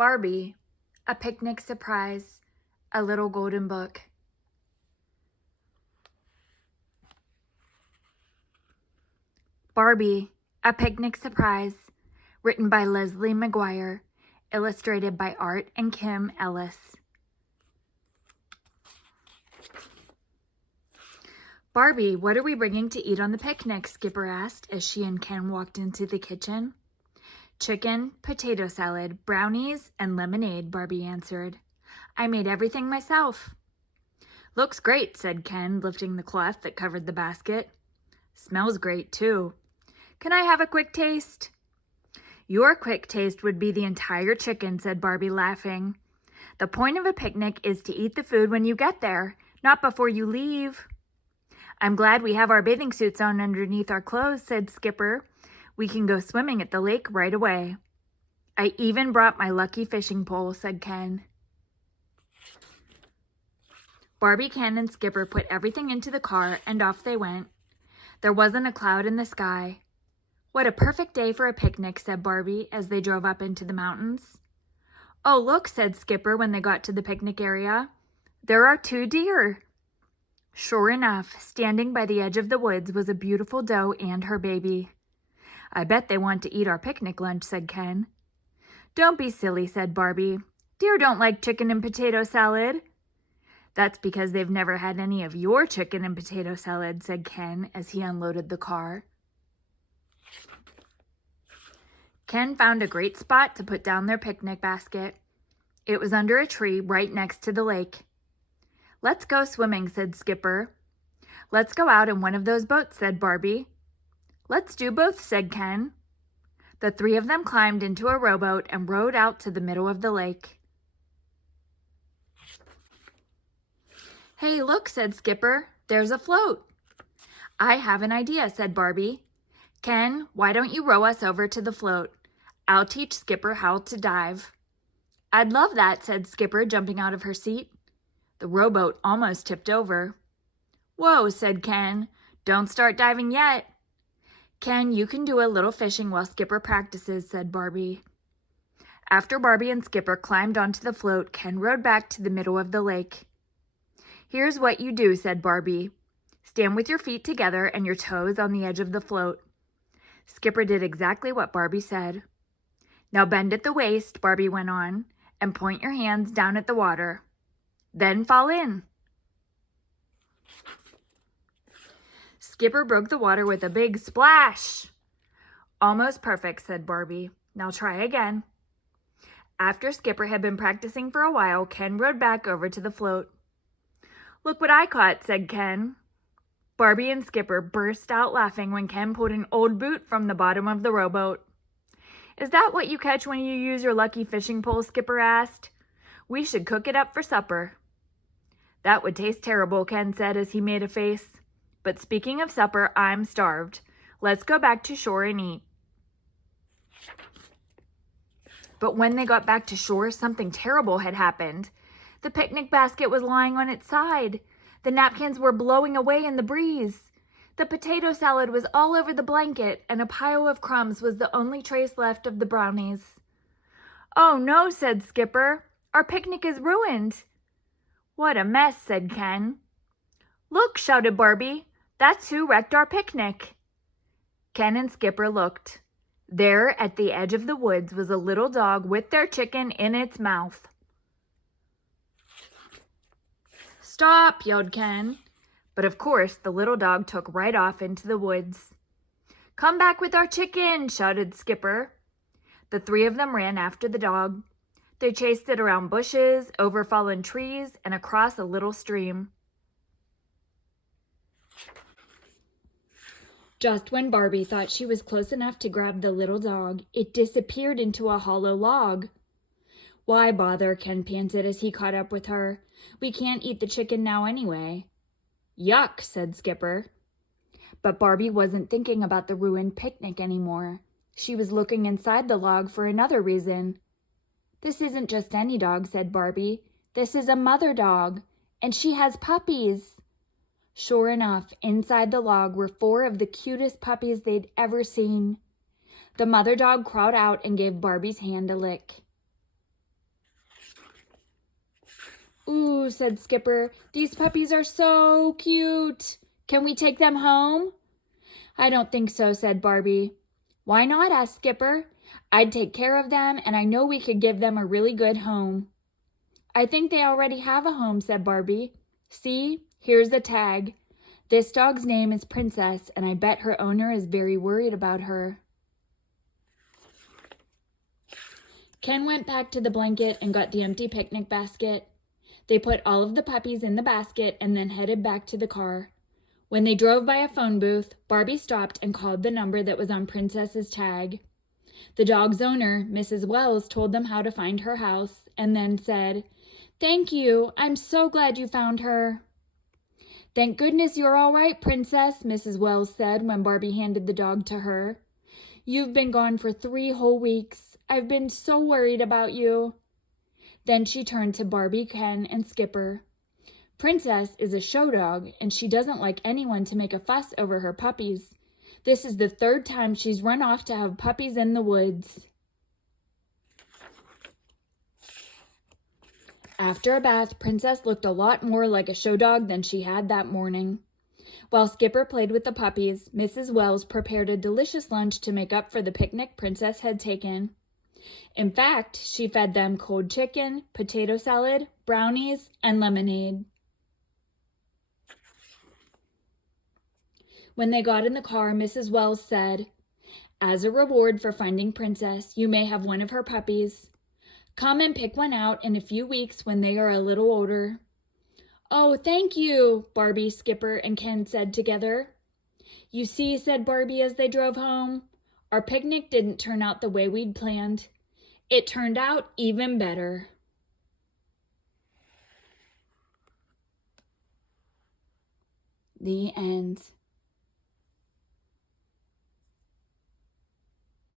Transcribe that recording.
Barbie, a picnic surprise, a little golden book. Barbie, a picnic surprise, written by Leslie McGuire, illustrated by Art and Kim Ellis. Barbie, what are we bringing to eat on the picnic? Skipper asked as she and Ken walked into the kitchen. Chicken, potato salad, brownies, and lemonade, Barbie answered. I made everything myself. Looks great, said Ken, lifting the cloth that covered the basket. Smells great, too. Can I have a quick taste? Your quick taste would be the entire chicken, said Barbie, laughing. The point of a picnic is to eat the food when you get there, not before you leave. I'm glad we have our bathing suits on underneath our clothes, said Skipper. We can go swimming at the lake right away. I even brought my lucky fishing pole, said Ken. Barbie, Ken, and Skipper put everything into the car, and off they went. There wasn't a cloud in the sky. What a perfect day for a picnic, said Barbie as they drove up into the mountains. Oh, look, said Skipper when they got to the picnic area. There are 2 deer. Sure enough, standing by the edge of the woods was a beautiful doe and her baby. I bet they want to eat our picnic lunch, said Ken. Don't be silly, said Barbie. Deer don't like chicken and potato salad. That's because they've never had any of your chicken and potato salad, said Ken as he unloaded the car. Ken found a great spot to put down their picnic basket. It was under a tree right next to the lake. Let's go swimming, said Skipper. Let's go out in one of those boats, said Barbie. Let's do both, said Ken. The 3 of them climbed into a rowboat and rowed out to the middle of the lake. Hey, look, said Skipper. There's a float. I have an idea, said Barbie. Ken, why don't you row us over to the float? I'll teach Skipper how to dive. I'd love that, said Skipper, jumping out of her seat. The rowboat almost tipped over. Whoa, said Ken. Don't start diving yet. Ken, you can do a little fishing while Skipper practices, said Barbie. After Barbie and Skipper climbed onto the float, Ken rowed back to the middle of the lake. Here's what you do, said Barbie. Stand with your feet together and your toes on the edge of the float. Skipper did exactly what Barbie said. Now bend at the waist, Barbie went on, and point your hands down at the water. Then fall in. Skipper broke the water with a big splash. Almost perfect, said Barbie. Now try again. After Skipper had been practicing for a while, Ken rowed back over to the float. Look what I caught, said Ken. Barbie and Skipper burst out laughing when Ken pulled an old boot from the bottom of the rowboat. Is that what you catch when you use your lucky fishing pole? Skipper asked. We should cook it up for supper. That would taste terrible, Ken said as he made a face. But speaking of supper, I'm starved. Let's go back to shore and eat. But when they got back to shore, something terrible had happened. The picnic basket was lying on its side. The napkins were blowing away in the breeze. The potato salad was all over the blanket, and a pile of crumbs was the only trace left of the brownies. Oh no, said Skipper. Our picnic is ruined. What a mess, said Ken. Look, shouted Barbie. That's who wrecked our picnic. Ken and Skipper looked. There, at the edge of the woods, was a little dog with their chicken in its mouth. Stop, yelled Ken. But of course, the little dog took right off into the woods. Come back with our chicken, shouted Skipper. The 3 of them ran after the dog. They chased it around bushes, over fallen trees, and across a little stream. Just when Barbie thought she was close enough to grab the little dog, it disappeared into a hollow log. Why bother, Ken panted as he caught up with her. We can't eat the chicken now anyway. Yuck, said Skipper. But Barbie wasn't thinking about the ruined picnic anymore. She was looking inside the log for another reason. This isn't just any dog, said Barbie. This is a mother dog, and she has puppies. Sure enough, inside the log were 4 of the cutest puppies they'd ever seen. The mother dog crawled out and gave Barbie's hand a lick. Ooh, said Skipper, these puppies are so cute. Can we take them home? I don't think so, said Barbie. Why not? Asked Skipper. I'd take care of them, and I know we could give them a really good home. I think they already have a home, said Barbie. See, here's the tag. This dog's name is Princess, and I bet her owner is very worried about her. Ken went back to the blanket and got the empty picnic basket. They put all of the puppies in the basket and then headed back to the car. When they drove by a phone booth, Barbie stopped and called the number that was on Princess's tag. The dog's owner, Mrs. Wells, told them how to find her house and then said, "Thank you. I'm so glad you found her." "Thank goodness you're all right, Princess," Mrs. Wells said when Barbie handed the dog to her. "You've been gone for 3 whole weeks. I've been so worried about you." Then she turned to Barbie, Ken, and Skipper. "Princess is a show dog, and she doesn't like anyone to make a fuss over her puppies. This is the 3rd time she's run off to have puppies in the woods." After a bath, Princess looked a lot more like a show dog than she had that morning. While Skipper played with the puppies, Mrs. Wells prepared a delicious lunch to make up for the picnic Princess had taken. In fact, she fed them cold chicken, potato salad, brownies, and lemonade. When they got in the car, Mrs. Wells said, "As a reward for finding Princess, you may have one of her puppies. Come and pick one out in a few weeks when they are a little older." "Oh, thank you," Barbie, Skipper, and Ken said together. "You see," said Barbie as they drove home, "our picnic didn't turn out the way we'd planned. It turned out even better." The end.